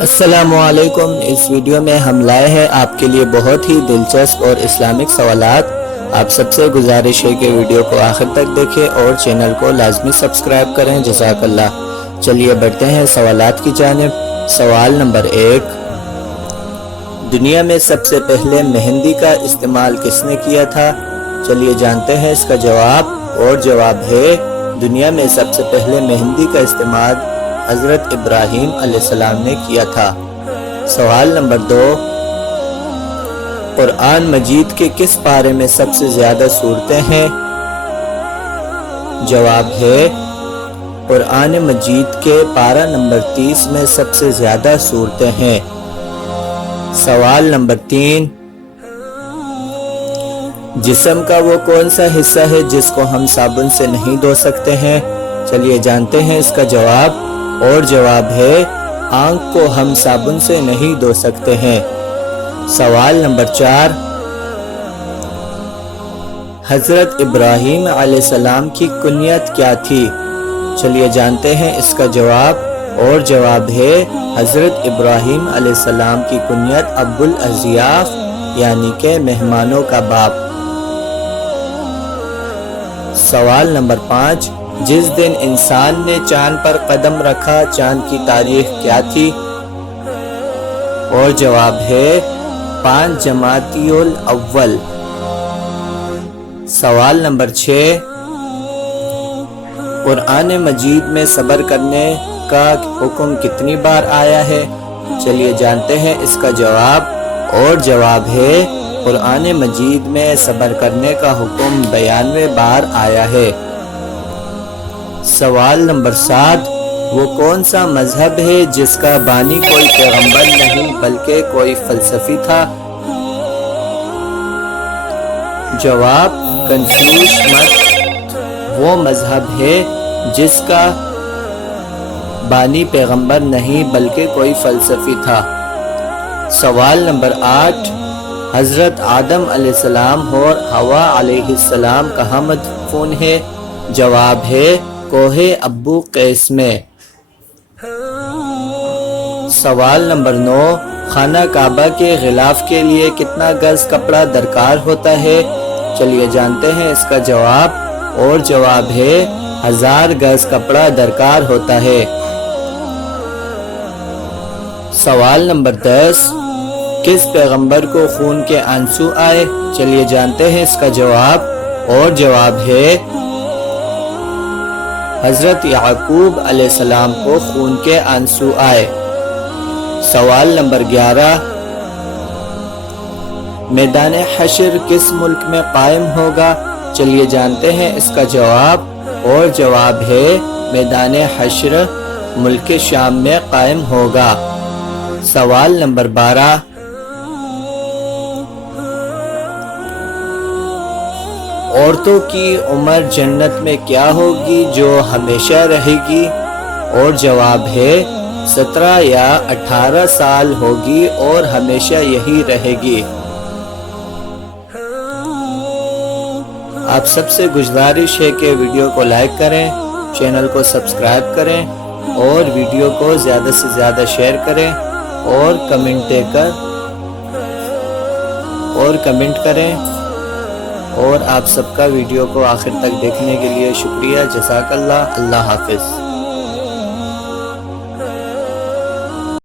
السلام علیکم۔ اس ویڈیو میں ہم لائے ہیں آپ کے لیے بہت ہی دلچسپ اور اسلامک سوالات۔ آپ سب سے گزارش ہے کہ ویڈیو کو آخر تک دیکھیں اور چینل کو لازمی سبسکرائب کریں۔ جزاک اللہ۔ چلیے بڑھتے ہیں سوالات کی جانب۔ سوال نمبر 1، دنیا میں سب سے پہلے مہندی کا استعمال کس نے کیا تھا؟ چلیے جانتے ہیں اس کا جواب، اور جواب ہے دنیا میں سب سے پہلے مہندی کا استعمال حضرت ابراہیم علیہ السلام نے کیا تھا۔ سوال نمبر 2، قرآن مجید کے کس پارے میں سب سے زیادہ سورتیں ہیں؟ جواب ہے قرآن مجید کے پارہ نمبر 30 میں سب سے زیادہ سورتیں ہیں۔ سوال نمبر 3، جسم کا وہ کون سا حصہ ہے جس کو ہم صابن سے نہیں دھو سکتے ہیں؟ چلیے جانتے ہیں اس کا جواب، اور جواب ہے آنکھ کو ہم صابن سے نہیں دھو سکتے ہیں۔ سوال نمبر 4، حضرت ابراہیم علیہ السلام کی کنیت کیا تھی؟ چلیے جانتے ہیں اس کا جواب، اور جواب ہے حضرت ابراہیم علیہ السلام کی کنیت ابو الاضیاف یعنی کہ مہمانوں کا باپ۔ سوال نمبر 5، جس دن انسان نے چاند پر قدم رکھا چاند کی تاریخ کیا تھی؟ اور جواب ہے 5 جمادی الاول۔ سوال نمبر 6، قرآن مجید میں صبر کرنے کا حکم کتنی بار آیا ہے؟ چلیے جانتے ہیں اس کا جواب، اور جواب ہے قرآن مجید میں صبر کرنے کا حکم 92 بار آیا ہے۔ سوال نمبر 7، وہ کون سا مذہب ہے جس کا بانی کوئی پیغمبر نہیں بلکہ کوئی فلسفی تھا؟ جواب کنفیوش مت وہ مذہب ہے جس کا بانی پیغمبر نہیں بلکہ کوئی فلسفی تھا۔ سوال نمبر 8، حضرت آدم علیہ السلام اور حوا علیہ السلام کہاں مدفون ہے؟ جواب ہے کوہ ابو قیس میں۔ سوال نمبر 9، خانہ کعبہ کے غلاف کے لیے کتنا گز کپڑا درکار ہوتا ہے؟ چلیے جانتے ہیں اس کا جواب، اور جواب ہے 1000 گز کپڑا درکار ہوتا ہے۔ سوال نمبر 10، کس پیغمبر کو خون کے آنسو آئے؟ چلیے جانتے ہیں اس کا جواب، اور جواب ہے حضرت یعقوب علیہ السلام کو خون کے آنسو آئے۔ سوال نمبر 11، میدان حشر کس ملک میں قائم ہوگا؟ چلیے جانتے ہیں اس کا جواب، اور جواب ہے میدان حشر ملک شام میں قائم ہوگا۔ سوال نمبر 12، عورتوں کی عمر جنت میں کیا ہوگی جو ہمیشہ رہے گی؟ اور جواب ہے 17 یا 18 سال ہوگی اور ہمیشہ یہی رہے گی۔ آپ سب سے گزارش ہے کہ ویڈیو کو لائک کریں، چینل کو سبسکرائب کریں، اور ویڈیو کو زیادہ سے زیادہ شیئر کریں، اور کمنٹ کریں، اور آپ سب کا ویڈیو کو آخر تک دیکھنے کے لیے شکریہ۔ جزاک اللہ۔ اللہ حافظ۔